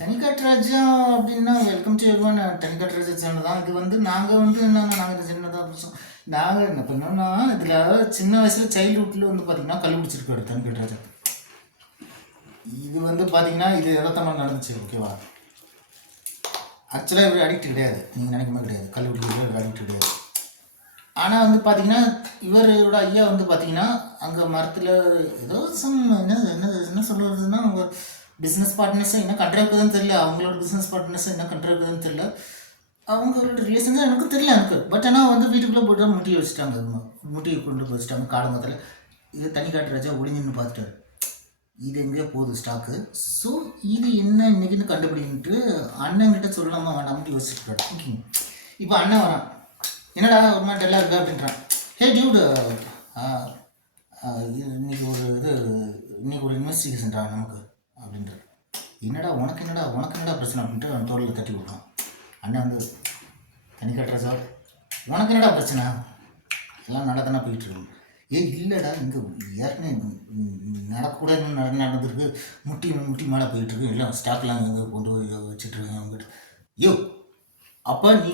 தனிக்காட்டு ராஜா அப்படின்னா welcome to everyone. தனிக்காட்டு ராஜா சேனல் தான் இது. நாங்கள் என்னன்னா நாங்கள் சின்னதாக பிடிச்சோம். நாங்கள் என்ன பண்ணோம்னா இதில் சின்ன வயசில் சைல்ட்ஹுட்டில் பார்த்தீங்கன்னா கண்டுபிடிச்சிருக்காரு தனிக்காட்டு ராஜா. இது பார்த்தீங்கன்னா இது எதார்த்தமாக நடந்துச்சு. ஓகேவா? ஆக்சுவலாக இவர் அடிக்ட் கிடையாது, நீங்கள் நினைக்குமா கிடையாது. கல்லூரியில் இவர் அடிக்ட் கிடையாது. ஆனால் பார்த்தீங்கன்னா இவரோட ஐயா பார்த்தீங்கன்னா அங்கே மரத்தில் ஏதோ என்ன சொல்கிறதுன்னா அவங்க பிஸ்னஸ் பார்ட்னர்ஸை என்ன கண்ட்ராக்டுன்னு தெரியல. அவங்களோட பிஸ்னஸ் பார்ட்னர்ஸை என்ன கண்ட்ராக்டுன்னு தெரியல. அவங்களோட ரிலேஷன்ஸாக எனக்கு தெரியல எனக்கு. பட் ஆனால் வீட்டுக்குள்ளே போய்ட்டு முட்டி வச்சுட்டாங்க. முட்டி கொண்டு போய் வச்சுட்டாங்க காலங்கத்தில். இது தனிக்காட்டு ராஜா ஒளிஞ்சுன்னு பார்த்துட்டாரு. இது எங்கேயோ போகுது ஸ்டாக்கு. ஸோ இது என்ன இன்னைக்குன்னு கண்டுபிடிக்கிட்டு அண்ணன்கிட்ட சொல்லாமல் வேண்டாம்ட்டு யோசிச்சுருக்காரு திங்கிங். இப்போ அண்ணன் வரான், என்னடா ஒரு மாதிரி டல்லாக இருக்கா அப்படின்றான். ஹே டியூடு, இன்னைக்கு ஒரு இன்வெஸ்டிகேஷன்றான் நமக்கு அப்படின்றார். என்னடா உனக்கு என்னடா பிரச்சனை அப்படின்ட்டு அவன் தோளில் தட்டி விட்றான். அண்ணன் தனிக்காட்டு ராஜா, உனக்கு என்னடா பிரச்சனை, எல்லாம் நடத்தானே போயிட்டுருக்கு. இல்லைடா இங்கே ஏற்கனவே நடக்கக்கூடாது நடந்துருக்கு, முட்டி மேலே போயிட்டுருக்கு, எல்லாம் ஸ்டாக்லாம் எங்கே கொண்டு போய் வச்சுட்ருக்கேன் அவங்ககிட்ட. யோ அப்போ நீ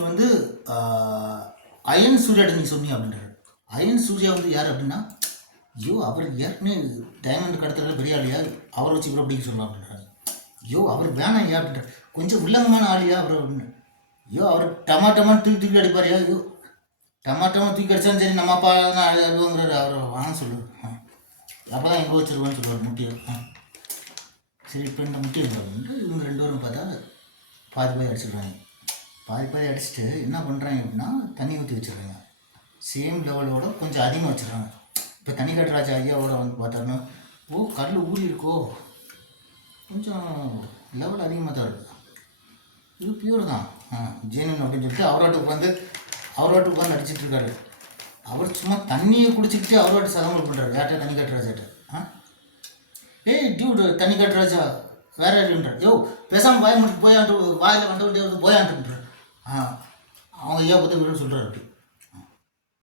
அயன் சூர்யாட்ட நீ சொன்னி அப்படின்றாரு. அயன் சூர்யா யார் அப்படின்னா, ஐயோ அவர் ஏற்கனவே டைமண்ட் கடத்துறதுல பெரிய ஆளியா, அவரை வச்சு இவ்வளோ பிடிக்க சொல்லலாம் அப்படின்றாரு. ஐயோ அவர் வேணாம் ஐயா அப்படின்றார். கொஞ்சம் உள்ளங்கமான ஆளியா அவர் அப்படின்னு. ஐயோ அவர் டமாட்டமாக தூக்கி அடிப்பாரியா. ஐயோ டமாட்டமாக தூக்கி அடித்தாலும் சரி நம்ம அப்பா தான் அழுவாங்கிறாரு. அவர் வாங்க சொல்லு, அப்போ தான் எங்கே வச்சுருவான்னு சொல்லுவார் முட்டியை. சரி இப்போ இந்த முட்டியை அப்படின்ட்டு இவங்க ரெண்டு பேரும் பார்த்தா பாதி அடிச்சிடுறாங்க. பாதி அடிச்சுட்டு என்ன பண்ணுறாங்க அப்படின்னா தண்ணி ஊற்றி வச்சுருக்காங்க. சேம் லெவலோட கொஞ்சம் அதிகமாக வச்சுருக்காங்க. இப்போ தனிக்காட்டு ராஜா ஐயாவோட பார்த்தாருன்னா, ஓ கல் ஊறி இருக்கோ, கொஞ்சம் லெவல் அதிகமாக தான் இருக்குது, இது பியூர் தான் ஜெயினன் அப்படின்னு சொல்லிட்டு அவராட்டு உட்காந்து அடிச்சிட்ருக்காரு. அவர் சும்மா தண்ணியை குடிச்சிக்கிட்டு அவராட்டு சதவீதம் பண்ணுறாரு. யார்கிட்ட? தனிக்காட்டு ராஜாட்ட. ஏய் டியூடு, தனிக்காட்டு ராஜா வேற யாருன்றார். யோ பேசாமல் வாய் முடிச்சு போயான்ட்டு, வாயில் வந்து போயான்ட்டுன்றார். அவங்க ஐயா பற்றி சொல்கிறார் அப்படி.